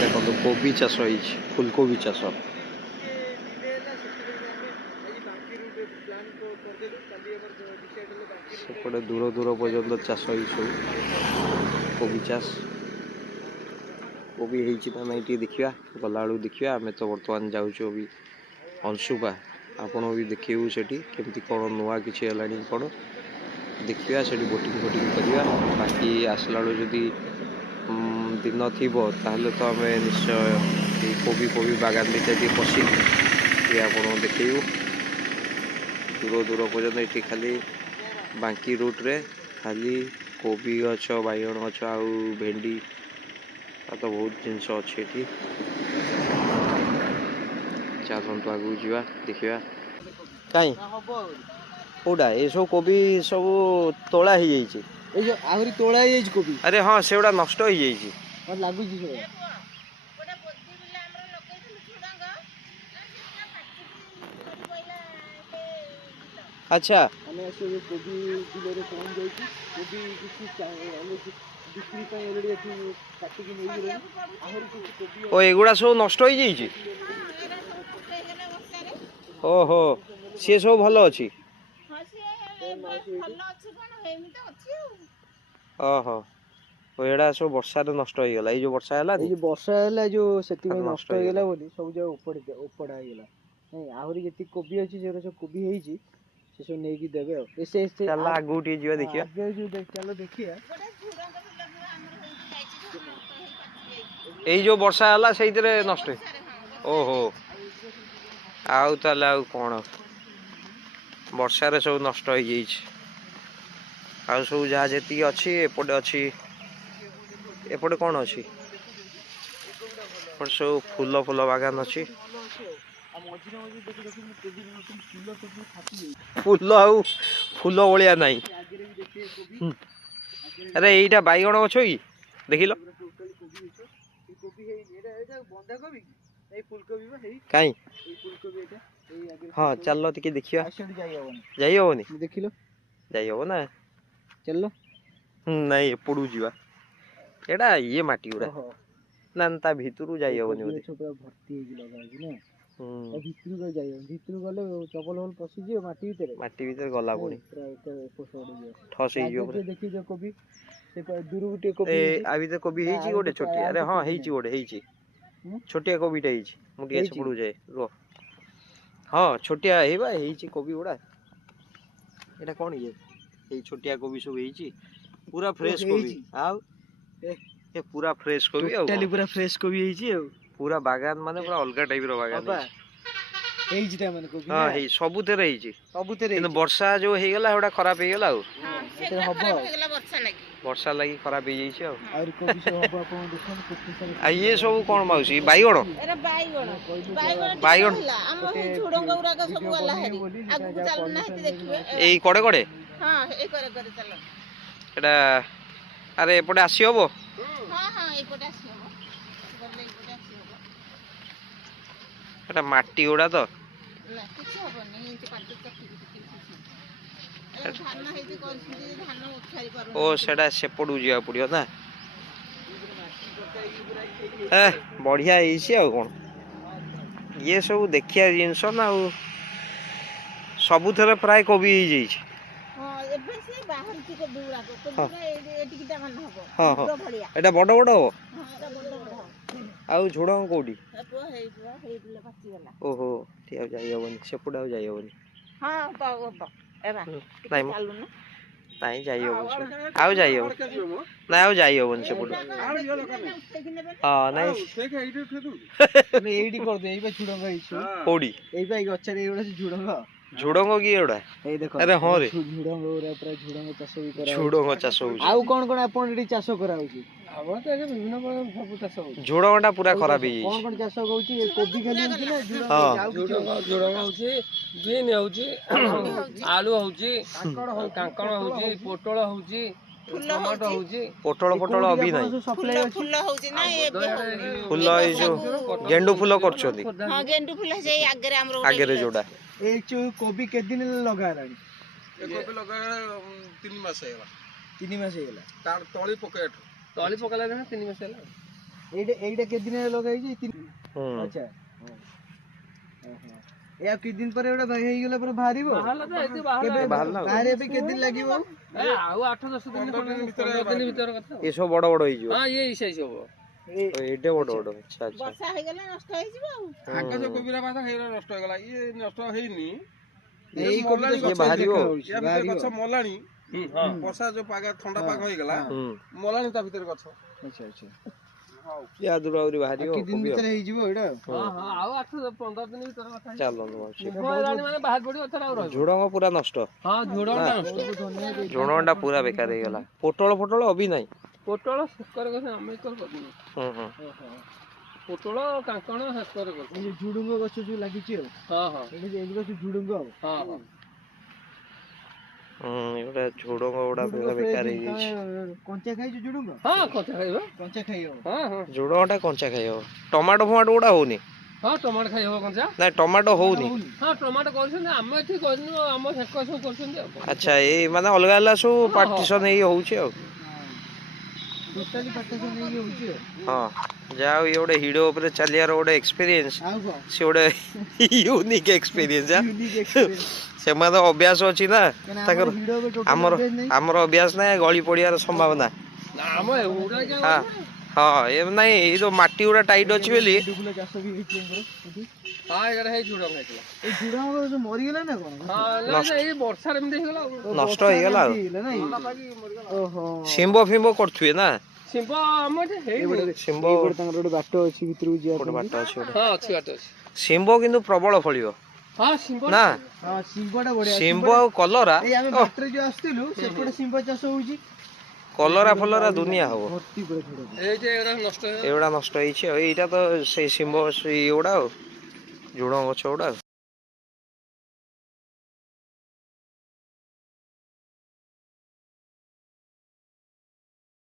देखो कोबी चाष फुलकोबी चाष सेपटे दूर दूर पर्यंत चाष सब कोबी चाष कोबी ना नहीं देखा गला देखा आम तो बर्तमान जाऊँ अभी अंशुपा आपन भी देखू से केमती कौन नुआ कि कौन देखा से बोटिंग फोटिंग करवा बाकी आसला जदि दिन थी ताहले तो आम निश्चय कोबी कोबी बागान भी पशि आप देखू दूर दूर पर्यटन ये खाली बांकी रूट रे खाली कोबी गछ बैगण गछ आउ भेंडी तो बहुत जिनस अच्छे चलतु आगू जा देखा कहीं कौटा ये सब कोबी सब तोला ही आहरी तोड़ा ही कोबी अरे हाँ से गुड़ा नष्ट हो जाइए लगुच अच्छा ओ एगुड़ा सब नष्ट हो जाइए ओहो सी सब भल अच्छी ओहो एड़ा सब वर्षा नष्ट हो गला जो वर्षा है वर्षा है जो नष्ट हो गला बोली सब जगह उपड़ा हो गला नहीं आहरी जति कोबी अछि जे सब कोबी हेजी से सब नै कि देबे ऐसे चला आगुटी जीवा देखिया आगे जो चलो देखिया एई जो वर्षा हला सेइतरे नष्ट ओहो आउ ताला आउ कोन वर्षा रे सब नष्ट हो जाई छै आउ सब जहा जेती अछि एपटे कौन अच्छी सब फूल फूल बागान अच्छी फूल आउ फूल भाया ना अरे यहीटा बैगण गछ कि देख लो कहीं हाँ चल टे देखिए जाई हेनी देख लो जाई हे ना चल नहीं एपड़ू जा एटा ये माटी गुड़ा ना ता भितरु जाई हेनी बोली भर्ती लगा ना भितरु जाई भितरु गले चपल होल पसी जे माटी भीतर गला पुणी ठस हे जो देखि जो कोबी से दूर गुटे कोबी ए आ भीतर कोबी हेची गोटे छोटी अरे हां हेची गोटे हेची छोटिया कोबीटा हेची मुटिया छपड़ू जाए रो हां छोटिया हेबा हेची कोबी गुड़ा एटा कोन ये ए छोटिया कोबी सब हेची पूरा फ्रेश कोबी आउ ए पूरा फ्रेश कोबी टोटली पूरा फ्रेश कोबी हेची पूरा बागान माने पूरा अलगा टाइप रो बागान हेची माने कोबी हां हे सबुतेरे किन वर्षा जो हे गेला ओडा खराब हे गेला सेते हबो वर्षा लगी खराब हे जाई और कोबी सब हबो आपन देखन कितने आ ये सब कोन माउसी बैगण अरे बैगण हम झुडंग उरा का सब वाला हरी आगु चल नाही देखिबे एई कोडे कोडे हां ए करे करे चलो एटा अरे एपटे आसी हबो हां हां एपटे आसी हबो गले एपटे आसी हबो एटा माटी गुडा तो ना किछ हबो नै एंचे पाटी कट्टी धान हेती कोनसी धान उठाई पारो ओ सेडा सेपडू जिया पड़ियो ना ए बढ़िया हेसी आ कोन ये सब देखिया जिंस ना सबुथरे प्राय कोबी हे जाई छै हां एबे से बाहर की को दूरा को एटी किटा मन हबो हां हां एटा बड़ बड़ हो हां एटा बड़ बड़ हो आउ झुडंग कोडी एपो हेइले पाची वाला ओहो ठीक आ जाई होबनी सेपडा आ जाई होबनी हां पाओ तो एबा नहीं चालू ना नहीं जाई होबनी आउ जाई हो ना आउ जाई होबनी सेपडा हां नहीं एडी कर दे एबा झुडंग हेछु कोडी एबा गछरे एडा झुडंग झुडंग की एडा ए देखो अरे हां रे झुडंग ओरा पूरा झुडंग चाष भी करा झुडंग चाष हो आउ कोन कोन आपन एडी चाष करा होची हमर त एके विभिन्न प्रकार सब चाष हो झुडंगटा पूरा खराब हे कोन कोन चाष होची कोबी खाली होची ना झुडंग होची बीन होची आलू होची कांकड़ होची पोटल होची टमाटो होची पोटल अभी नहीं फूल होची ना एबे फूल ए जो गेंडू फूल करछोदी हां गेंडू फूल जे आगे रे हमरो आगे रे जोडा ए कोबी के दिन लगा रानी କୋବି ଲଗାଇବା 3 ମାସ ହେଇଗଲା 3 ମାସ ହେଇଗଲା ତାର ତଳି ପକେଇଠ ତଳି ପକେଇଲା ଦିନ 3 ମାସ ହେଲା। এইটা କେତେ ଦିନ ଲଗାଇଛି? ହୁଁ ଆଚ୍ଛା ଏ ଆଉ କିଛି ଦିନ ପରେ ଏଟା ହେଇଗଲା ପରେ ବାହାରିବ? ବାହାରିଲା ତ ଏତେ କେବେ ବାହାରିଲା ବାହାରିବା ପାଇଁ କେତେ ଦିନ ଲାଗିବ? ଆଉ 8-10 ଦିନ 15 ଦିନ ଭିତରେ କଥା। ଏସବୁ ବଡ ବଡ ହେଇଯିବ। ହଁ ଇଏ ସାଇଜ ହବ। ଏଇଟା ବଡ ବଡ। ଆଚ୍ଛା ଆଚ୍ଛା। ବର୍ଷା ହେଇଗଲେ ନଷ୍ଟ ହେଇଯିବ ଆଉ। ଆଗ ଯୋଉ କୋବିରା ବାଦ ହେଇଗଲା ନଷ୍ଟ ହେଇଗଲା ଇଏ ନଷ୍ଟ ହେଇନି ଏଇ କୋବି ତ ଇଏ ବାହାରିବ। ୟା ଭିତରେ ଗଛ ମଲାଣି ବର୍ଷା ଯୋଉ ପାଗ ଥଣ୍ଡା ପାଗ ହେଇଗଲା ମଲାଣି ତା ଭିତରେ ଗଛ। ଆଚ୍ଛା ଆଚ୍ଛା ୟା ଦୂର ଆହୁରି ବାହାରିବ କିଛି ଦିନ ଭିତରେ ହେଇଯିବ ଏଇଟା। ହଁ ହଁ ଆଉ 8-15 ଦିନ ଭିତରେ କଥା। ଚାଲନ୍ତୁ ମାଉସୀ। ହେଲାଣି ମାନେ ବାହାର ପଡିବ ଏଥର ଆଉ ରହିବ। ଝୁଡଙ୍ଗ ପୁରା ନଷ୍ଟ। ହଁ ଝୁଡଙ୍ଗଟା ନଷ୍ଟ। ଝୁଡଙ୍ଗଟା ପୁରା ବେକାର ହେଇଗଲା। ପୋଟଳ ଅବି ନାହିଁ। ପୋଟଳ ସେକରେ ଗଛ ଆମେ ଏକରେ କରିନୁ। ପୋଟଳ କାଙ୍କଣ ସେକରେ ଗଛ। ଏଇ ଝୁଡୁଙ୍ଗ ଗଛ ଯୋଉ ଲାଗିଛି ଆଉ। ହଁ ହଁ ଏଗୁଡା ସବୁ ଝୁଡୁଙ୍ଗ ଆଉ। ହଁ ହଁ ଏଗୁଡା ଝୁଡଙ୍ଗ ଗୁଡା ପୁରା ବେକାର ହେଇଯାଇଛି। କଞ୍ଚା ଖାଇଛୁ ଝୁଡୁଙ୍ଗ? ହଁ କଞ୍ଚା ଖାଇବ। କଞ୍ଚା ଖାଇବ? ହଁ ହଁ ଝୁଡଙ୍ଗଟା କଞ୍ଚା ଖାଇହବ। ଟମାଟୋ ଗୁଡା ହଉନି। ହଁ ଟମାଟୋ ଖାଇ ହବ କଞ୍ଚା। ନାଇଁ ଟମାଟୋ ହଉନି। ହଁ ଟମାଟୋ କରୁଛନ୍ତି ଆମେ ଏଠି କରିନୁ ଆମ ସେକ ସବୁ କରୁଛନ୍ତି ଆଉ। ଆଚ୍ଛା ଏଇ ମାନେ ଅଲଗା ଅଲଗା ସବୁ ପାର୍ଟିସନ ହେଇ ହଉଛି ଆଉ। ଟୋଟାଲି ପାର୍ଟିସନ ହେଇକି ହଉଛି ଆଉ। ହଁ ଯାହା ହଉ ଇଏ ଗୋଟେ ହିଡ ଉପରେ ଚାଲିବାର ଗୋଟେ ଏକ୍ସପିରିଏନ୍ସ। ଆଉ କଣ? ସେ ଗୋଟେ ୟୁନିକ୍ ଏକ୍ସପିରିଏନ୍ସ। Unique experience. ସେମାନେ ଅଭ୍ୟାସ ଅଛି ନା ତାଙ୍କର। ଭିଡ ଉପରେ ଟୋଟାଲି ଆମର ଅଭ୍ୟାସ ନାହିଁ। ଆମର ଅଭ୍ୟାସ ନାହିଁ ଗଳି ପଡିବାର ସମ୍ଭାବନା। ଆମ ଏଗୁଡା କିଏ ହଁ ହଁ ଏ ନାଇଁ ଏଇ ଯୋଉ ମାଟି ଗୁଡା ଟାଇଟ୍ ଅଛି ବୋଲି। ଫୁଲ ଚାଷ ବି ହେଇଛି ଆମର ଏଠି। ହଁ ଏଇଟା ହେଇ ଝୁଡଙ୍ଗ ହେଇଥିଲା। ଏଇ ଝୁଡଙ୍ଗ ଯୋଉ ମରିଗଲା ନା କଣ? ହଁ ନା ଏଇ ବର୍ଷାରେ ଏମିତି ହେଇଗଲା ଆଉ। ନଷ୍ଟ ହେଇଗଲା ଆଉ। ଓହୋ ଶିମ୍ବ ଫିମ୍ବ କରୁଥିବେ ନା। ଶିମ୍ବ ଆମ ଏଠି ହେଇନି। ଶିମ୍ବ ଏଇପଟେ ତାଙ୍କର ଗୋଟେ ବାଟ ଅଛି ଭିତରକୁ ଯିବା ଗୋଟେ ପାଇଁ। ବାଟ ଅଛି ଗୋଟେ। ହଁ ଅଛି ବାଟ ଅଛି। ଶିମ୍ବ କିନ୍ତୁ ପ୍ରବଳ ଫଳିବ ହଁ ଶିମ୍ବ ନା। ହଁ ଶିମ୍ବଟା ବଢିଆ। ଶିମ୍ବ ଆଉ କଲରା ଏଇ ଆମେ ବାଟରେ ଯୋଉ ଆସିଥିଲୁ ସେପଟେ ଶିମ୍ବ ଚାଷ ହଉଛି। କଲରା ଫଲରା ଦୁନିଆ ହବ। ଭର୍ତ୍ତି ପୁରା ଝୁଡଙ୍ଗ। ଏଇ ଯେ ଏଗୁଡା ନଷ୍ଟ ହେଇଗଲା। ଏଗୁଡା ନଷ୍ଟ ହେଇଛି ଆଉ। ଏଇଟା ତ ସେଇ ଶିମ୍ବ ଏଗୁଡା ଆଉ ଝୁଡଙ୍ଗ ଗଛ ଗୁଡା ଆଉ।